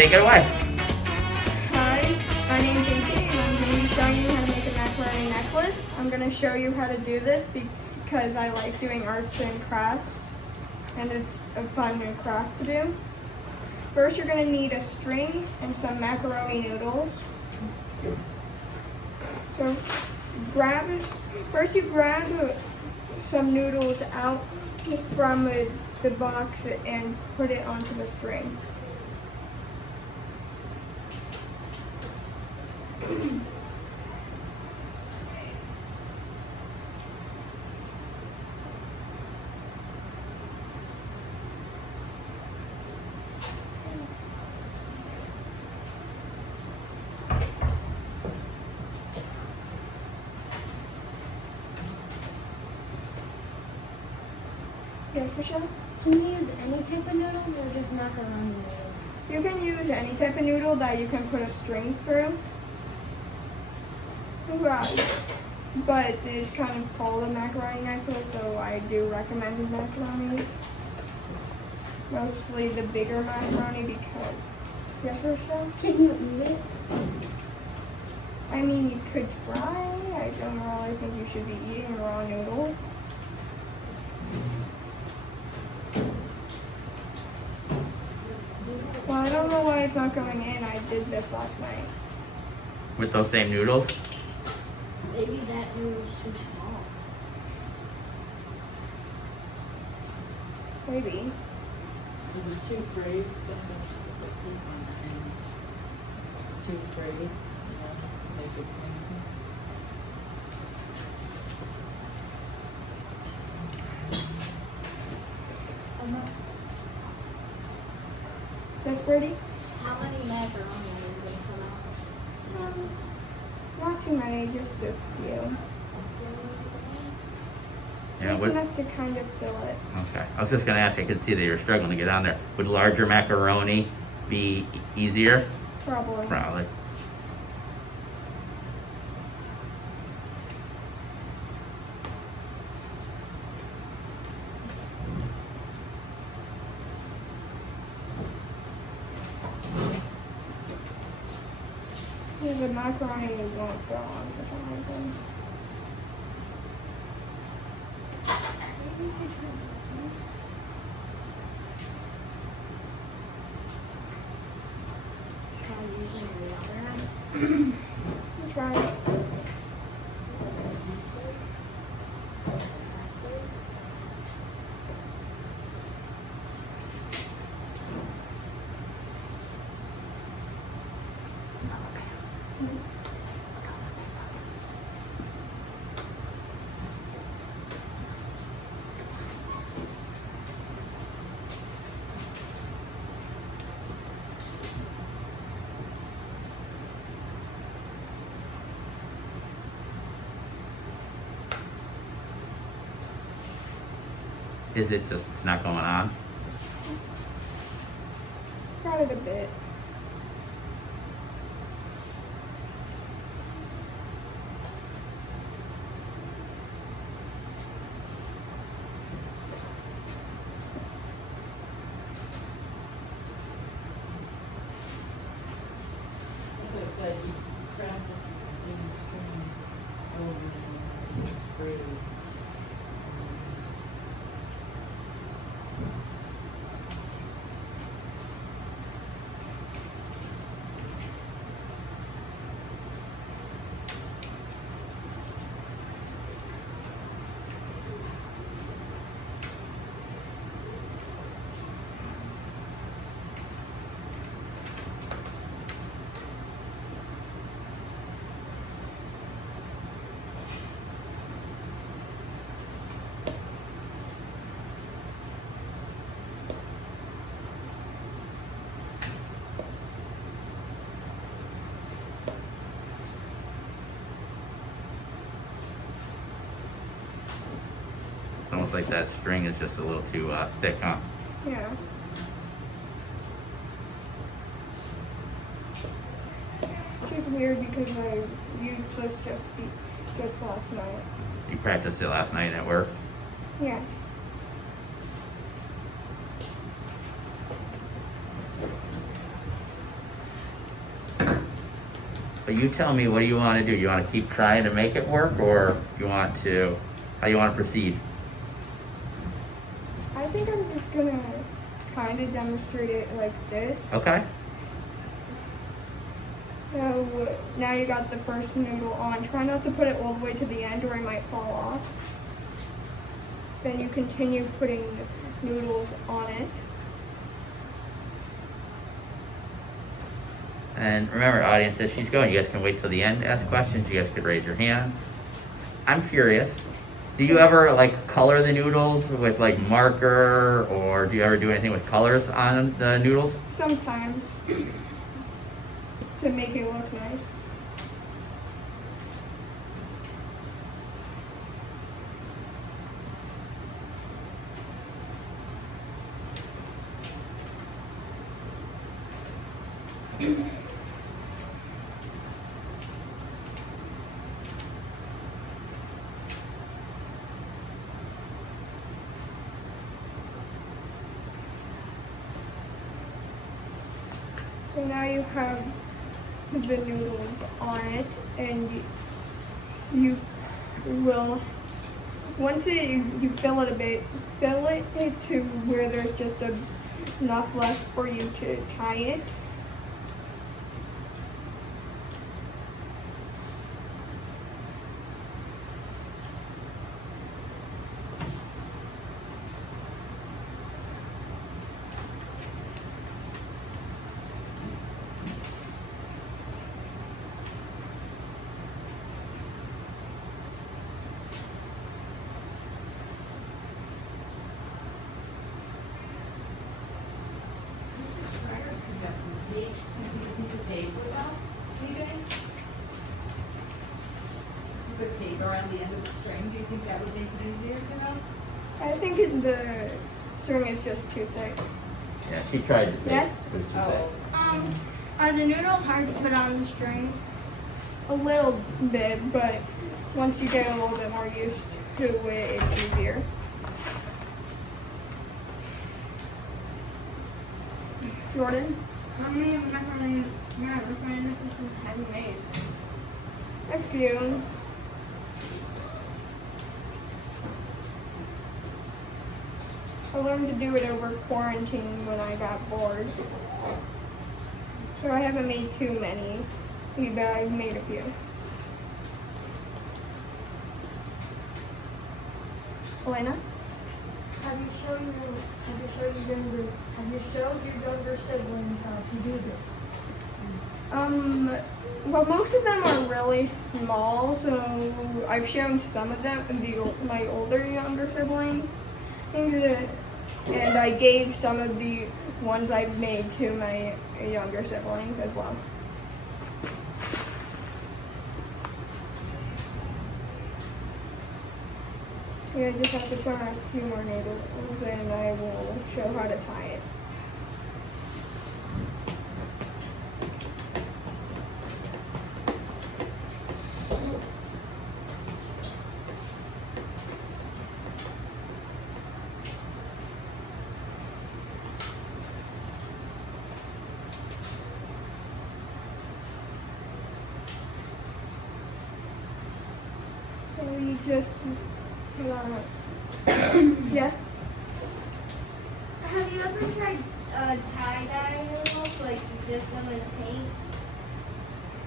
take it away. Hi, my name's AJ and I'm going to be showing you how to make a macaroni necklace. I'm going to show you how to do this because I like doing arts and crafts and it's a fun new craft to do. First you're going to need a string and some macaroni noodles. So first you grab some noodles out from the box and put it onto the string. Yes, Michelle? Can you use any type of noodles or just macaroni noodles? You can use any type of noodle that you can put a string through. Right. But it's kind of called a macaroni necklace, so I do recommend macaroni. Mostly the bigger macaroni because... Yes, Michelle? Can you eat it? I mean, you could try. I don't really think you should be eating raw noodles. Well, I don't know why it's not going in. I did this last night. With those same noodles? Maybe that noodle's too small. Maybe. Is it too free? It's too free. To make it clean. That's pretty? How many macaroni are you going to put on? Not too many, just a few. Yeah, Just enough to kind of fill it. Okay. I was just going to ask, I could see that you're struggling to get on there. Would larger macaroni be easier? Probably. Probably. Yeah, the macaroni won't go on for some reason. Try using the other end. Try it. Is it just it's not going on? Try it a bit. As I said, you practice with the same string over and over. It's free. It's almost like that string is just a little too thick, huh? Yeah. Which is weird because I used this just last night. You practiced it last night at work? Yeah. But you tell me, what do you want to do? You want to keep trying to make it work, or you want to, how you want to proceed? I think I'm just gonna kind of demonstrate it like this. Okay. So now you got the first noodle on. Try not to put it all the way to the end or it might fall off. Then you continue putting noodles on it. And remember, audience, as she's going, you guys can wait till the end to ask questions. You guys could raise your hand. I'm curious. Do you ever like color the noodles with like marker, or do you ever do anything with colors on the noodles? Sometimes to make it look nice. So now you have the noodles on it, and you will, once you fill it a bit, fill it to where there's just enough left for you to tie it. Tape, a piece of tape without anything? You put tape around the end of the string, do you think that would make it easier to know? I think the string is just too thick. Yeah, she tried to take Yes. it. Was too thick. Are the noodles hard to put on the string? A little bit, but once you get a little bit more used to it, it's easier. Jordan? How many macaroni necklaces have you made? A few. I learned to do it over quarantine when I got bored. So I haven't made too many, but I've made a few. Elena? Have you showed your younger siblings how to do this? Well, most of them are really small, so I've shown some of them, my younger siblings, and I gave some of the ones I've made to my younger siblings as well. Yeah, I just have to put on a few more noodles and I will show how to tie it. So you just yes. Have you ever tried tie-dye noodles, like just them in paint?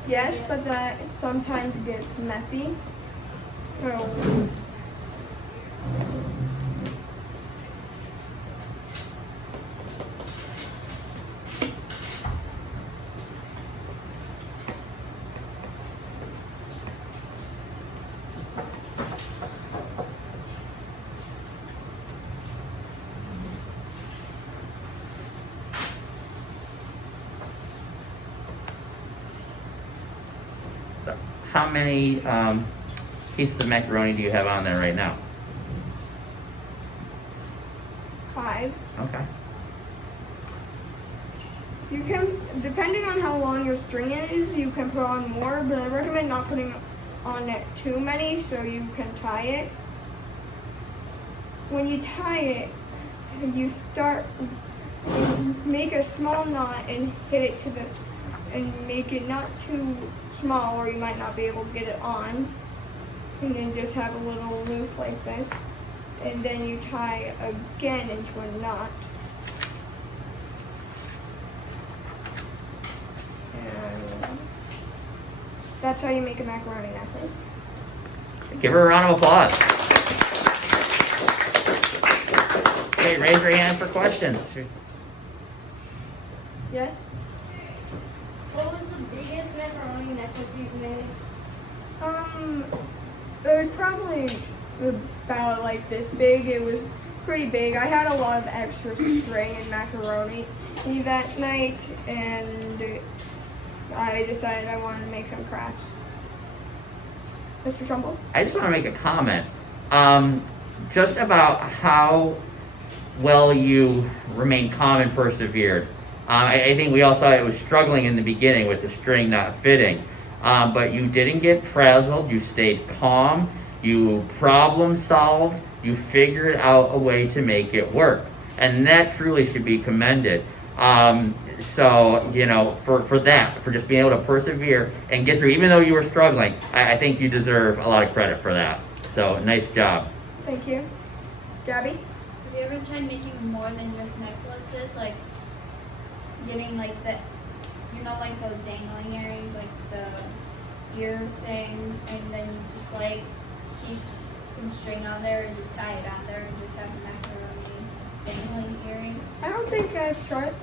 Yes, but that sometimes gets messy. So How many pieces of macaroni do you have on there right now? 5. Okay. You can, depending on how long your string is, you can put on more, but I recommend not putting on it too many so you can tie it. When you tie it, you make a small knot and hit it to the and make it not too small or you might not be able to get it on. And then just have a little loop like this. And then you tie again into a knot. And that's how you make a macaroni necklace. Give her a round of applause. Okay, raise your hand for questions. Yes? What was the biggest macaroni necklace you've made? It was probably about like this big. It was pretty big. I had a lot of extra string and macaroni that night, and I decided I wanted to make some crafts. Mr. Trumbull? I just want to make a comment just about how well you remained calm and persevered. I think we all saw it was struggling in the beginning with the string not fitting, but you didn't get frazzled. You stayed calm. You problem solved. You figured out a way to make it work, and that truly should be commended. So, you know, for that, for just being able to persevere and get through, even though you were struggling, I think you deserve a lot of credit for that. So, nice job. Thank you. Gabby? Have you ever tried making more than just necklaces? Like getting like the, you know, like those dangling earrings, like the ear things, and then you just like keep some string on there and just tie it on there and just have a macaroni dangling earring? I don't think I've tried.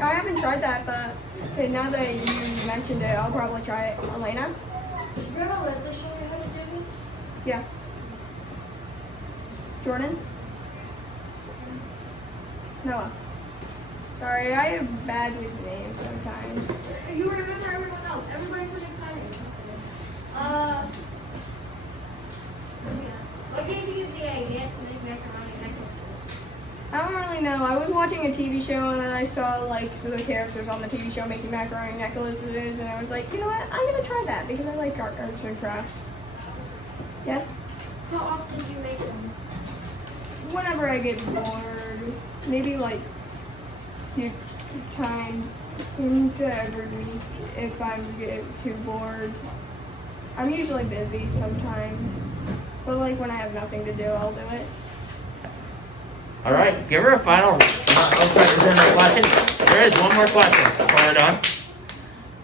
I haven't tried that, but okay, now that you mentioned it, I'll probably try it. Elena? Did your grandma Leslie show you how to do this? Yeah. Jordan? Noah? Sorry, I am bad with names sometimes. You remember everyone else. Everybody pretty excited. What gave you the idea to make macaroni necklaces? I don't really know. I was watching a TV show and then I saw like the characters on the TV show making macaroni necklaces and I was like, you know what? I'm gonna try that because I like arts and crafts. Yes? How often do you make them? Whenever I get bored, maybe like few times into every week if I get too bored. I'm usually busy sometimes, but like when I have nothing to do, I'll do it. All right, give her a final. Is there another question? There is one more question before we're done.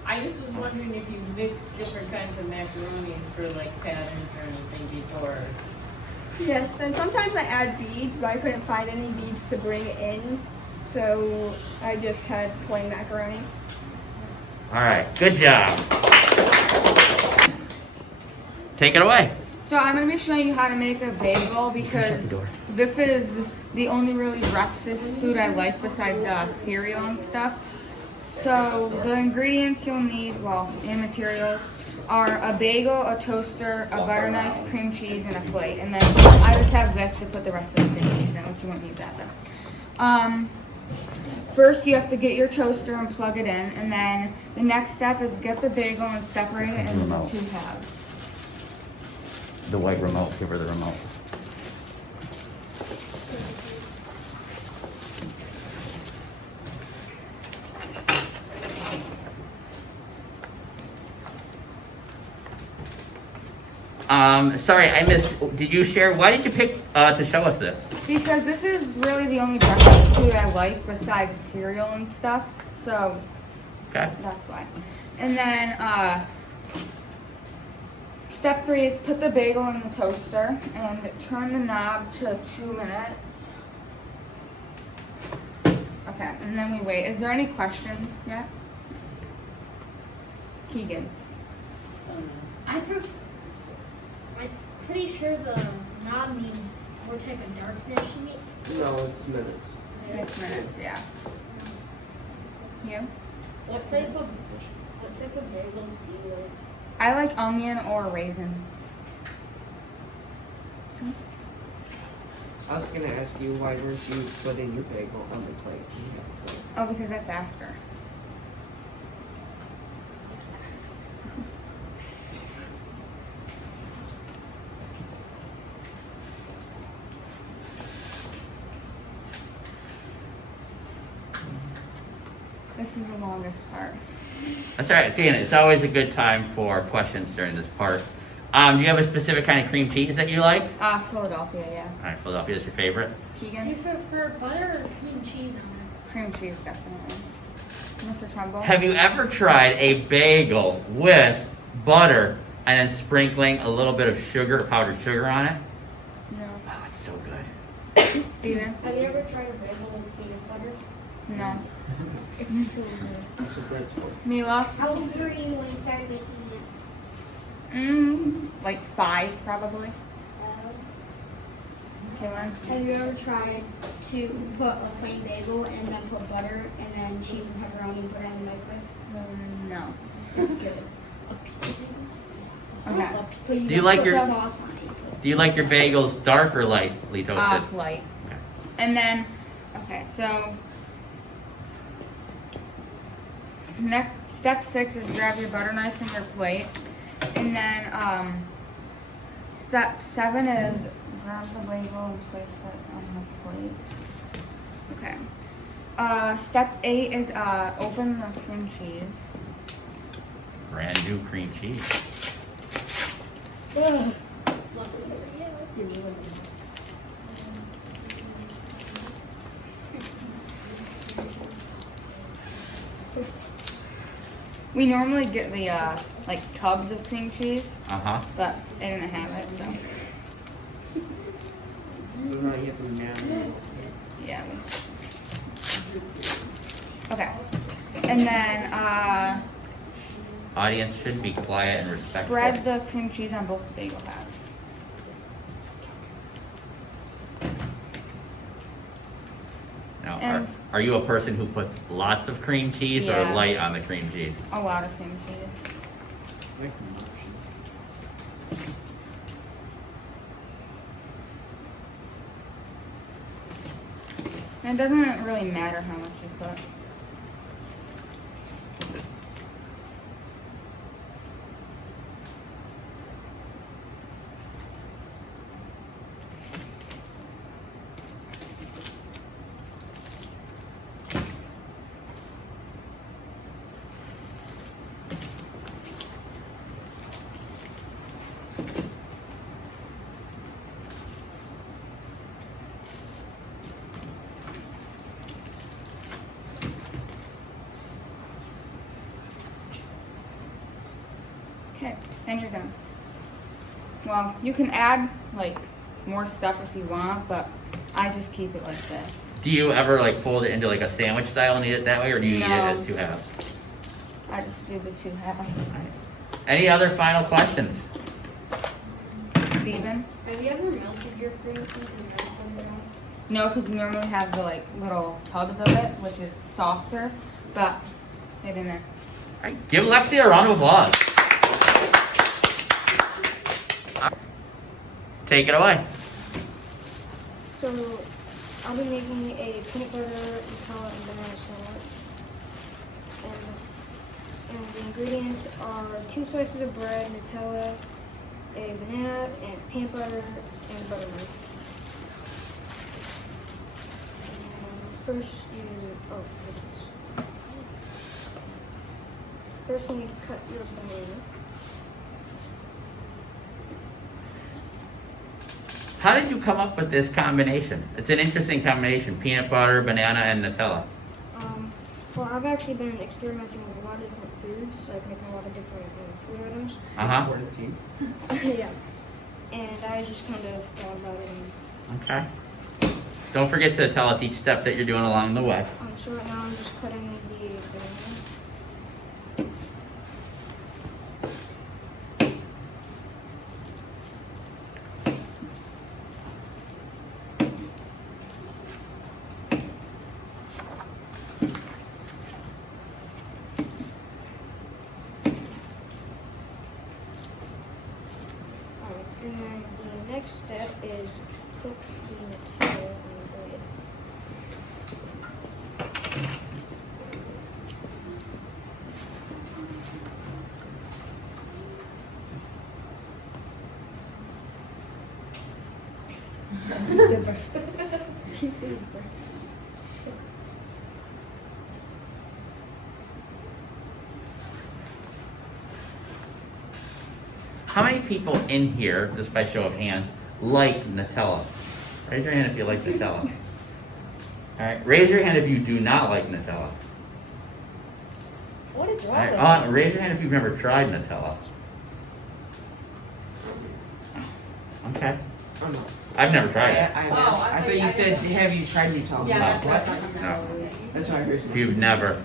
I just was wondering if you mixed different kinds of macaronis for like patterns or anything before. Yes, and sometimes I add beads, but I couldn't find any beads to bring in, so I just had plain macaroni. All right, good job. Take it away. So I'm going to be showing you how to make a bagel because this is the only really breakfast food I like besides cereal and stuff. So the ingredients you'll need, well, and materials, are a bagel, a toaster, a butter knife, cream cheese, and a plate. And then I just have this to put the rest of the cream cheese in, which you won't need that though. First, you have to get your toaster and plug it in, and then the next step is get the bagel and separate it into two halves. The white remote, give her the remote. Sorry, I missed. Did you share? Why did you pick to show us this? Because this is really the only breakfast food I like besides cereal and stuff. So Okay. that's why. And then step 3 is put the bagel in the toaster and turn the knob to 2 minutes. Okay, and then we wait. Is there any questions yet? Keegan. I'm pretty sure the knob means what type of darkness you mean. No, it's minutes. 6 minutes, yeah. You? What type of bagels do you like? I like onion or raisin. I was gonna ask you why weren't you putting your bagel on the plate? Oh, because that's after. This is the longest part. That's all right. See, it's always a good time for questions during this part. Do you have a specific kind of cream cheese that you like? Philadelphia, yeah. All right, Philadelphia is your favorite. Do you Keegan? prefer butter or cream cheese on Cream cheese, definitely. Mr. Trumbull? Have you ever tried a bagel with butter and then sprinkling a little bit of sugar, powdered sugar on it? No. Oh, it's so good. Steven? it? Have you ever tried a bagel with peanut butter? No. It's so good. That's what bread's for. Mila? How old were you when you started making it? Like 5, probably. Kaylin? Have you ever tried to put a plain bagel and then put butter and then cheese and pepperoni and put it in the microwave? No. It's good. Okay. So Do you like put your- sauce on it? Do you like your bagels dark or lightly toasted? Light. Okay. And then, okay, so next step 6 is grab your butter knife from your plate, and then step 7 is grab the bagel and place it on the plate. Okay. Step 8 is open the cream cheese. Brand new cream cheese. Luckily for you. We normally get the like tubs of cream cheese, Uh-huh. but they didn't have it, so No, you have to marinate. yeah. Okay. And then Audience should be quiet and respectful. spread the cream cheese on both bagel halves. Now, And- are you a person who puts lots of cream cheese or Yeah. light on the cream cheese? A lot of cream cheese. Like my options. And it doesn't really matter how much you put. Okay, and you're done. Well, you can add like more stuff if you want, but I just keep it like this. Do you ever like fold it into like a sandwich style and eat it that way, or do you eat it No. as two halves? I just do the 2 halves. Any other final questions? Steven? Have you ever melted your cream cheese and melted it out? No, because we normally have the like little tubs of it, which is softer, but they didn't. All right, give Lexi a round of applause. Take it away. So I'll be making a peanut butter, Nutella, and banana sandwich. And the ingredients are 2 slices of bread, Nutella, a banana, and peanut butter, and buttermilk. And first you need to cut your banana. How did you come up with this combination? It's an interesting combination: peanut butter, banana, and Nutella. Well, I've actually been experimenting with a lot of different foods, like making a lot of different food items. Uh-huh. For the team. Yeah. And I just kind of thought about it. And, Okay. Don't forget to tell us each step that you're doing along the way. so right now I'm just cutting the banana. Alright, and then the next step is to put the Nutella on the bread. How many people in here, just by show of hands, like Nutella? Raise your hand if you like Nutella. All right, raise your hand if you do not like Nutella. What is All wrong right, with you? raise your hand if you've never tried Nutella. Okay, Oh no. I've never I, tried it. I, Oh, asked, I I thought thought you you- said, have you tried Nutella? Yeah, What? No, That's what I heard. if you've never.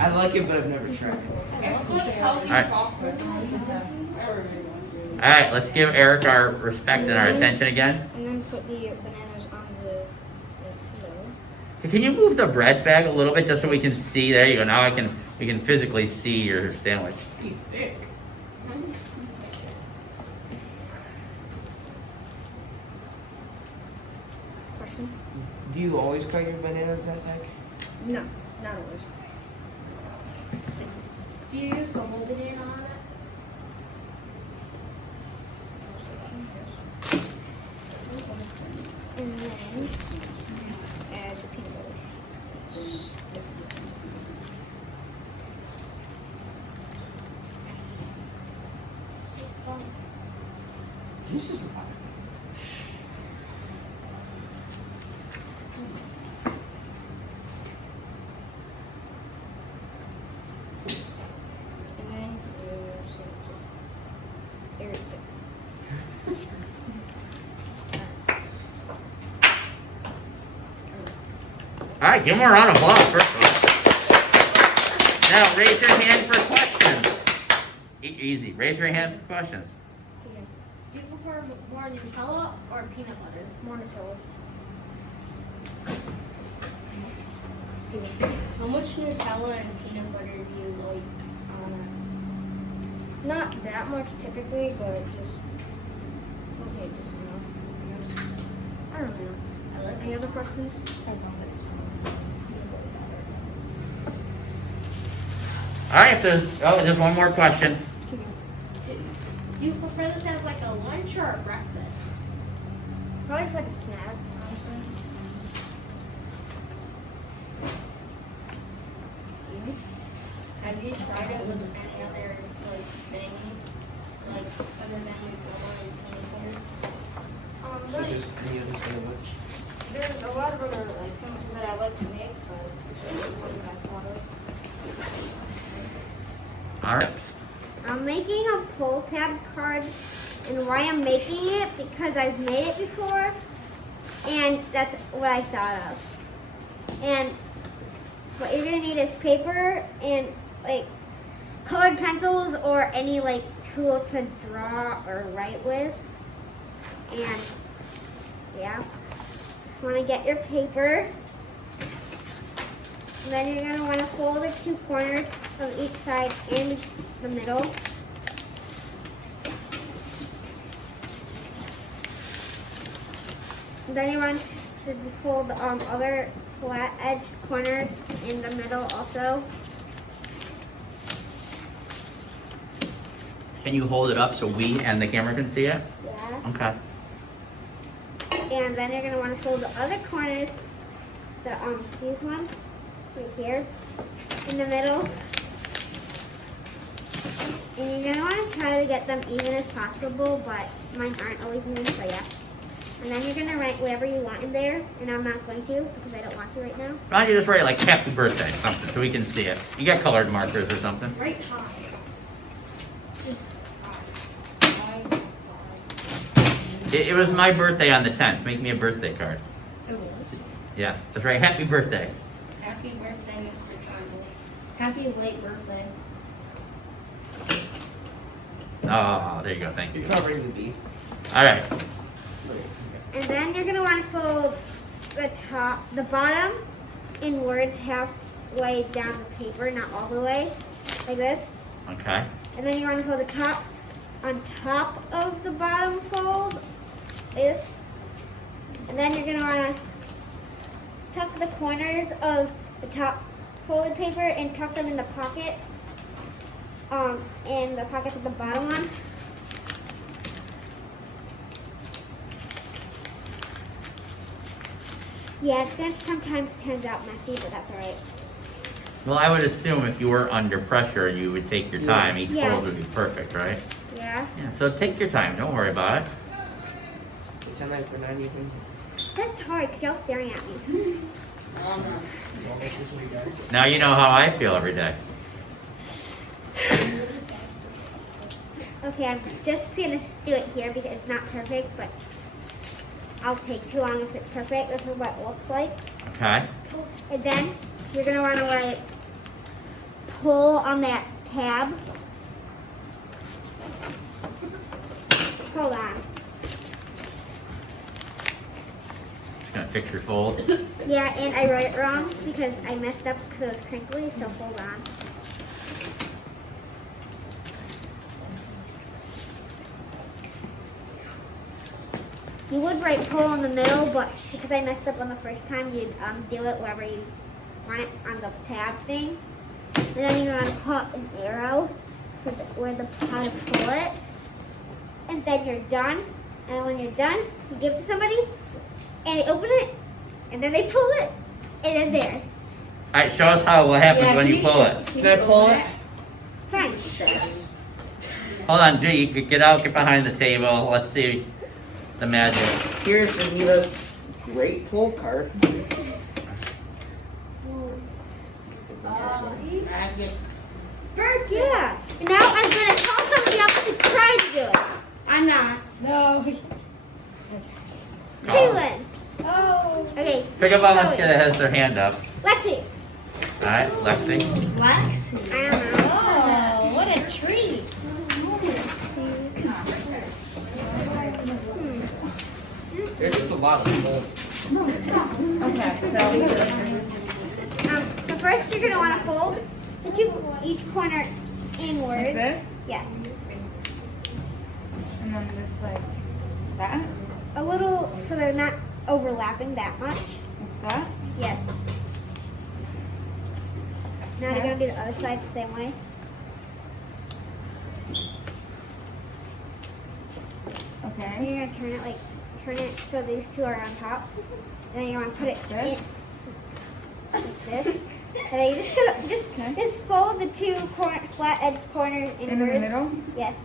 I like it, but I've never tried it. It's like healthy Alright. chocolate. All right, let's give Eric our respect and our attention again. And then put the bananas on the pillow. Can you move the bread bag a little bit just so we can see? There you go. Now we can physically see your sandwich. You thick. Question? Do you always cut your bananas that thick? No, not always. Do you use the whole banana on it? And then add the peanut butter. He's just lying. And then you salt it. Everything. All right, give him a round of applause first of all. Now raise your hand for questions. Easy. Raise your hand for questions. Do you prefer more Nutella or peanut butter? More Nutella. How much Nutella and peanut butter do you like? Not that much typically, but just I'll say just enough. I guess. I don't know. I like Any other questions? All right, there's one more question. Do you prefer this as like a lunch or a breakfast? Probably just like a snack, honestly. Have you tried it with any other like things, like other than Nutella and peanut butter? So just any other sandwich. There's a lot of other like sandwiches that I like to make, but it's just one that I thought of. All right. I'm making a pull tab card, and why I'm making it because I've made it before, and that's what I thought of. And what you're gonna need is paper and like colored pencils or any like tool to draw or write with. And yeah, you wanna get your paper. And then you're gonna wanna fold the two corners of each side in the middle. And then you want to fold the other flat edged corners in the middle also. Can you hold it up so we and the camera can see it? Yeah. Okay. And then you're gonna want to fold the other corners, these ones, right here, in the middle. And you're gonna want to try to get them even as possible, but mine aren't always even, so yeah. And then you're gonna write whatever you want in there, and I'm not going to because I don't want to right now. Why don't you just write like happy birthday, something, so we can see it. You got colored markers or something? Right high. Just It was my birthday on the 10th. Make me a birthday card. It was. Yes, just write happy birthday. happy birthday, Mr. Trundle. Happy late birthday. Oh, there you go. Thank you. You're covering the beef. All right. And then you're gonna want to fold the bottom inwards halfway down the paper, not all the way, like this. Okay. And then you want to fold the top on top of the bottom fold, this. And then you're gonna want to tuck the corners of the top folded paper and tuck them in the pockets, in the pockets of the bottom one. Yeah, it's gonna sometimes turns out messy, but that's alright. Well, I would assume if you were under pressure, you would take your time. Each Yes. fold would be perfect, right? Yeah. Yeah. So take your time. Don't worry about it. Pretend like we're not even. That's hard because y'all staring at me. Now you know how I feel every day. Okay, I'm just gonna do it here because it's not perfect, but I'll take too long if it's perfect. This is what it looks like. Okay. And then you're gonna wanna like pull on that tab. Hold on. Just gonna fix your fold. Yeah, and I wrote it wrong because I messed up because it was crinkly, so hold on. You would write pull in the middle, but because I messed up on the first time, you'd do it wherever you want it on the tab thing. And then you're gonna put an arrow for how to pull it. And then you're done. And when you're done, you give it to somebody, and they open it, and then they pull it, and then there. All right. Show us what happens when you pull it. Can I pull it? Fine. Hold on. Get out. Get behind the table. Let's see the magic. Here's Anita's great pull card. Yeah. And now I'm gonna tell somebody else to try to do it. I'm not. No. Caitlin. Oh. Okay. Pick a volunteer that has their hand up. Lexi. All right, Lexi. Lexi. I don't know. Oh, what a treat. There's just a lot of pull. So first you're gonna want to fold each corner inwards. Like this? Yes. And then just like that. A little, so they're not overlapping that much. Like that. Yes. Now you're gonna do the other side the same way. And Okay. you're gonna turn it so these two are on top. And then you're gonna put it This? in like this. And then you just fold the two flat edge corners inwards. In the middle? Yes.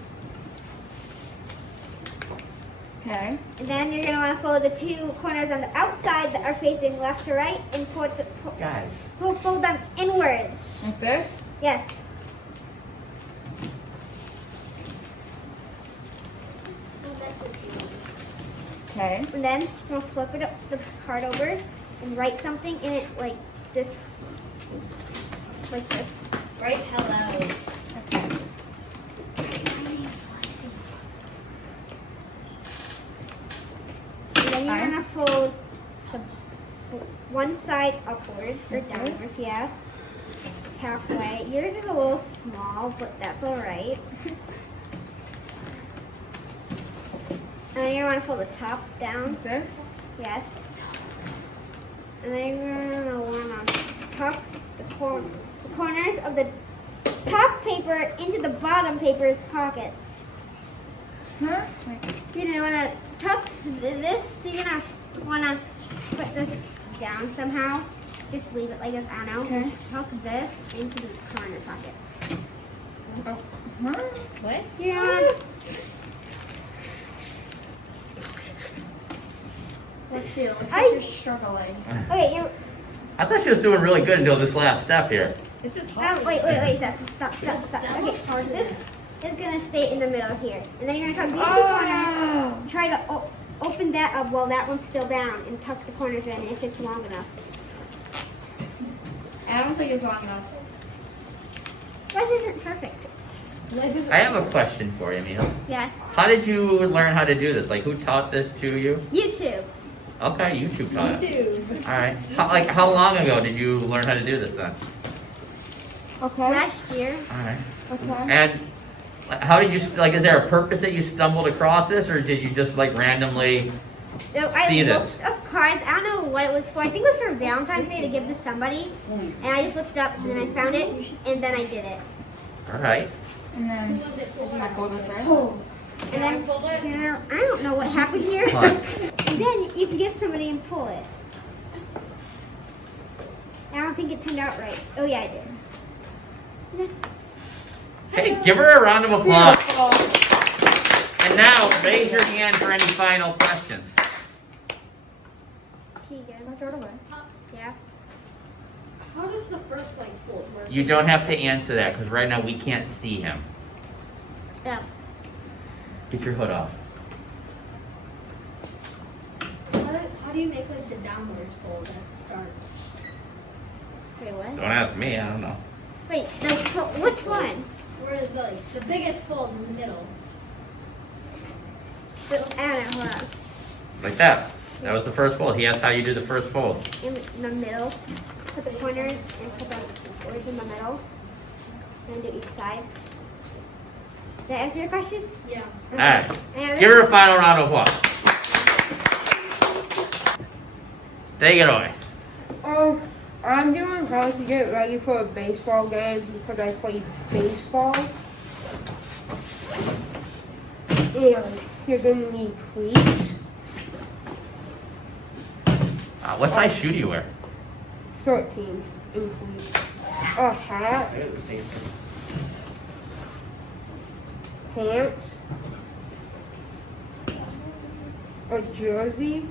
Okay. And then you're gonna want to fold the two corners on the outside that are facing left to right, and Guys. fold them inwards. Like this? Yes. Okay. And then we'll flip the card over and write something in it like this. Like this. Right, hello. Okay. And then you're Fine. gonna fold the one side upwards or downwards, yeah. Halfway. Yours is a little small, but that's alright. And then you're gonna fold the top down. Like this? Yes. And then you're gonna want to tuck the corners of the top paper into the bottom paper's pockets. Huh? You're gonna want to tuck this. So you're gonna want to put this down somehow. Just leave it like this. I don't know. Okay. Tuck this into the corner pockets. Huh? What? You're gonna. Lexi, it looks I- like you're struggling. Okay. You're. I thought she was doing really good until this last step here. This is hard. Wait. Stop. That Okay. looks hard. This is gonna stay in the middle here, and then you're gonna tuck these two corners. Try to open that up while that one's still down, and tuck the corners in if it's long enough. I don't think it's long enough. That isn't perfect. I have a question for you, Mia. Yes. How did you learn how to do this? Like, who taught this to you? YouTube. Okay, YouTube taught it. YouTube. All right. How long ago did you learn how to do this then? Okay. Last year. All right. Okay. And how did you is there a purpose that you stumbled across this, or did you just randomly? So I See looked this. up cards. I don't know what it was for. I think it was for Valentine's Day to give to somebody. And I just looked it up and then I found it and then I did it. All right. And then I fold this right? And then I don't know what happened here. Fine. And then you can get somebody and pull it. Now think it turned out right. Oh yeah, I did. Hey, give her a round of applause. And now, raise your hand for any final questions. Keegan. Yeah. How does the first like fold work? You don't have to answer that because right now we can't see him. Yeah. Get your hood off. How do you make like the downwards fold at the start? Wait, what? Don't ask me, I don't know. Wait, which one? Where the biggest fold in the middle. Anna, hold on. Like that. That was the first fold. He asked how you do the first fold. In the middle. Put the corners and put the words in the middle. And do each side. Did that answer your question? Yeah. Alright. And Give her a final round of applause. Take it away. I'm doing how to get ready for a baseball game because I play baseball. And you're gonna need cleats, What size shoe do you wear? 13s, and cleats, a hat, I got the same thing. pants, a jersey,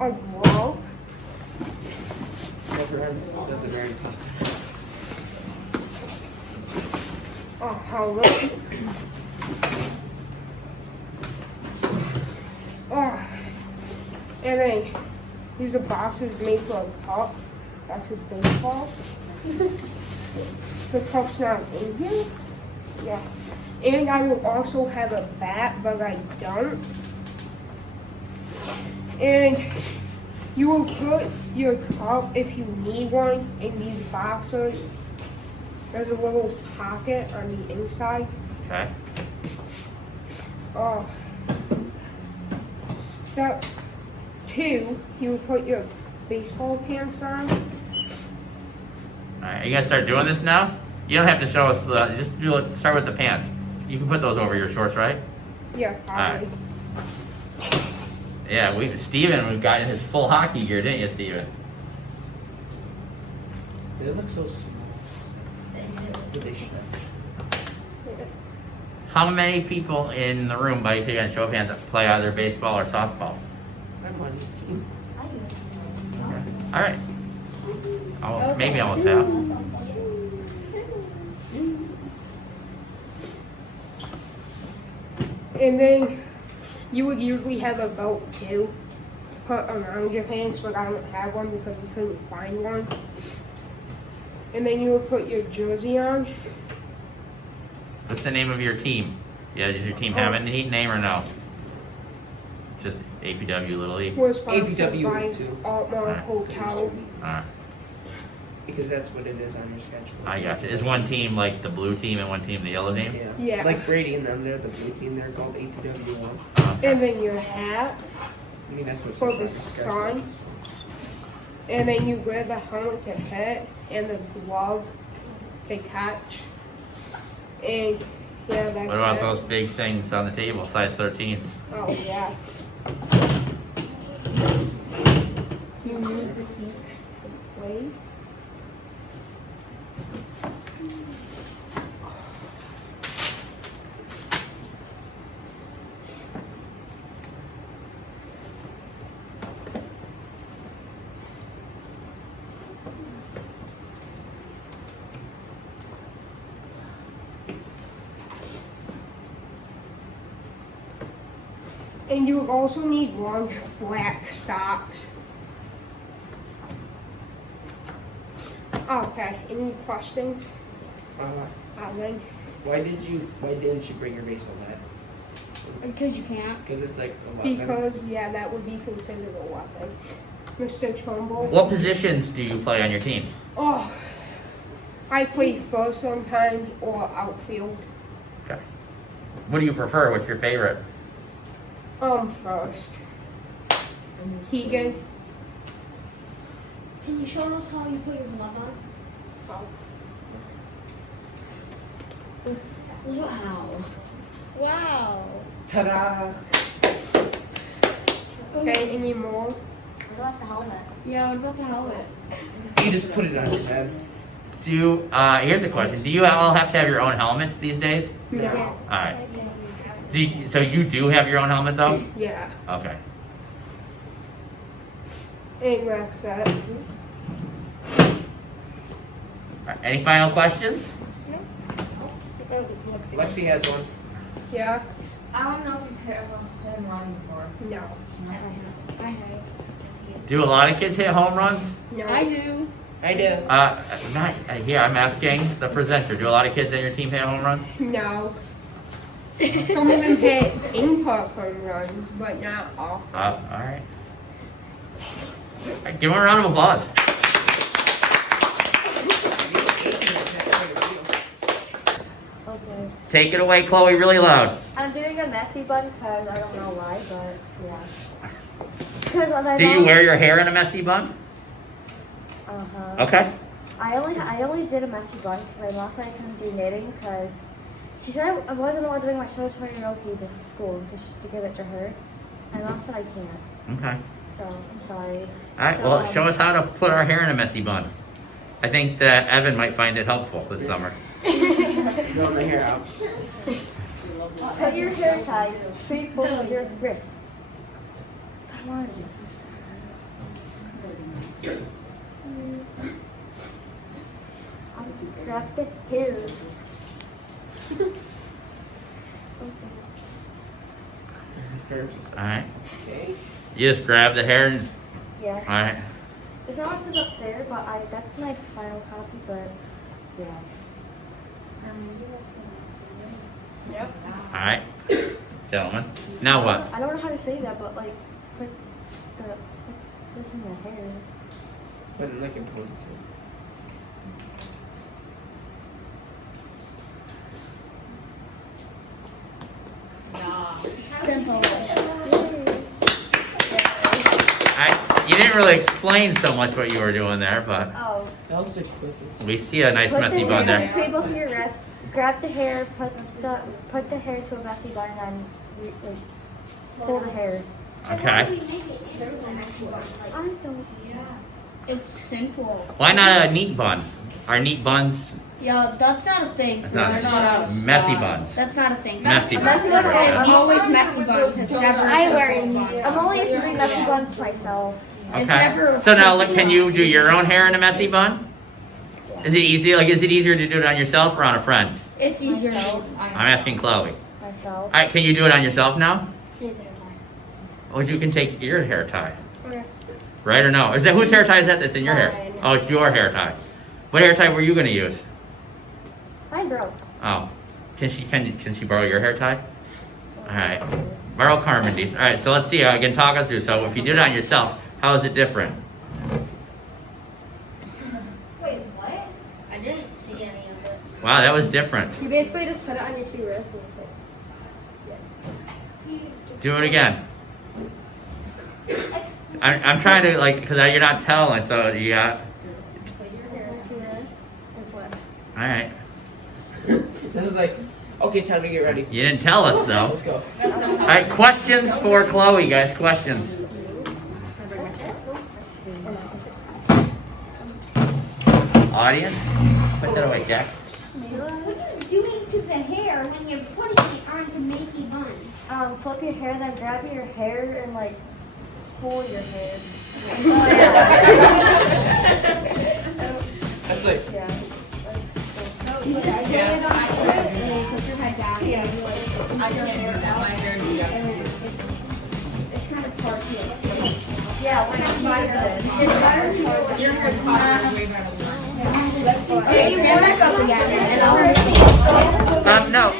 a glove, My friends does it very tough. a helmet. And then these are boxes made for a cup. That's a baseball. The cup's not in here. Yeah. And I will also have a bat, but I don't. And you will put your cup, if you need one, in these boxes. There's a little pocket on the inside. Okay. Step 2, you will put your baseball pants on. Alright, are you gonna start doing this now? You don't have to show us the, just do it, start with the pants. You can put those over your shorts, right? Yeah, probably. Yeah, Steven got in his full hockey gear, didn't you, Steven? They look so small. But they should. How many people in the room, by taking a show of hands, play either baseball or softball? I'm on his team. Alright. Almost, maybe almost half. And then you would usually have a belt too, put around your pants, but I don't have one because we couldn't find one. And then you would put your jersey on. What's the name of your team? Yeah, does your team have a name or no? Just APW Little League? We're sponsored APW by too. Altmar Hotel. Alright, Because that's what it is on your schedule. I got you. Is one team like the blue team and one team the yellow team? Yeah. Yeah. Like Brady and them, they're the blue team. They're called APW1. And then your hat, I mean, that's what it For says the on sun? schedule. and then you wear the helmet to hit, and the glove to catch. And yeah, that's What about it. those big things on the table, size 13s? Oh yeah. You need the feet to play. And you also need long black socks. Okay, any questions? Then Why didn't you bring your baseball bat? Because you can't. Because it's like a weapon. because yeah, that would be considered a weapon. Mr. Trumbull. What positions do you play on your team? Oh, I play first sometimes or outfield. Okay. What do you prefer? What's your favorite? First. Keegan. Can you show us how you put your glove on? Wow. Wow. Ta-da! Okay, any more? What about the helmet? Yeah, what about the helmet? You just put it on his head. Do you, here's a question. Do you all have to have your own helmets these days? No. Alright. So you do have your own helmet though? Yeah. Okay. And wax that. Alright, any final questions? Lexi has one. Yeah. I don't know if you've hit a home run before. No. I have. Do a lot of kids hit home runs? No. I do. I do. Not here. I'm asking the presenter. Do a lot of kids on your team hit home runs? No. Some of them hit input home runs, but not often. All right. Give them a round of applause. Okay. Take it away, Chloe, really loud. I'm doing a messy bun because I don't know why, but yeah. Because my Do you mom- wear your hair in a messy bun? Uh-huh. Okay. I only did a messy bun because my mom said I couldn't do knitting because she said I wasn't allowed to bring my shoutoraroki to school to give it to her. And mom said I can't, Okay. so I'm sorry. All right. So, Well, show us how to put our hair in a messy bun. I think that Evan might find it helpful this summer. Growing my hair out. Put your hair tight, straight both of your wrists. I don't want to do grab the hair. All right. You just grab the hair and. Yeah. All right. It's not what it says up there, but that's my final copy, but yeah. Yep. All right. Gentlemen. Now what? I don't know how to say that, but like put this in my hair. Put it like a ponytail. Simple. You didn't really explain so much what you were doing there, but Oh. That was the quickest. we see a nice Put messy the bun hair there. between both of your wrists. Grab the hair. Put the hair to a messy bun, and then pull the hair. Okay. I don't. It's simple. Why not a neat bun? Are neat buns Yeah, that's not a thing. That's not not a- messy buns? That's not a thing. Messy Messy buns. buns. It's always messy buns. It's never. I'm only used to doing messy buns to myself. It's Okay. never- So now, look, can you do your own hair in a messy bun? Is it easy? Like, is it easier to do it on yourself or on a friend? It's easier. I'm asking Chloe. Myself. All right, can you do it on yourself now? She needs a hair tie. Or you can take your hair tie. Okay. Right or no? Is that whose hair tie is that that's in your hair? Mine. Oh, it's your hair tie. What hair tie were you going to use? Mine broke. Oh, can she borrow your hair tie? All right, borrow Carmendy's. All right, so let's see. Again, talk us through. So if you do it on yourself, how is it different? Wait, what? I didn't see any of it. Wow, that was different. You basically just put it on your two wrists and say, Do it again. I'm trying to because you're not telling. So you got. two wrists and flip. All right. That was like, okay, time to get ready. You didn't tell us though. Let's go. All right, questions for Chloe, guys. Questions. Audience, put that away, Jack. What are you doing to the hair when you're putting it onto Makey buns? Flip your hair, then grab your hair and like pull your hair. That's like, Yeah. You just put it on And then put your head down. Yeah. And like your hair out. And then it's kind of quirky. Yeah, like mine is. It's better to Your hair posture way better than mine. Okay, stand back up again, and I'll explain. No.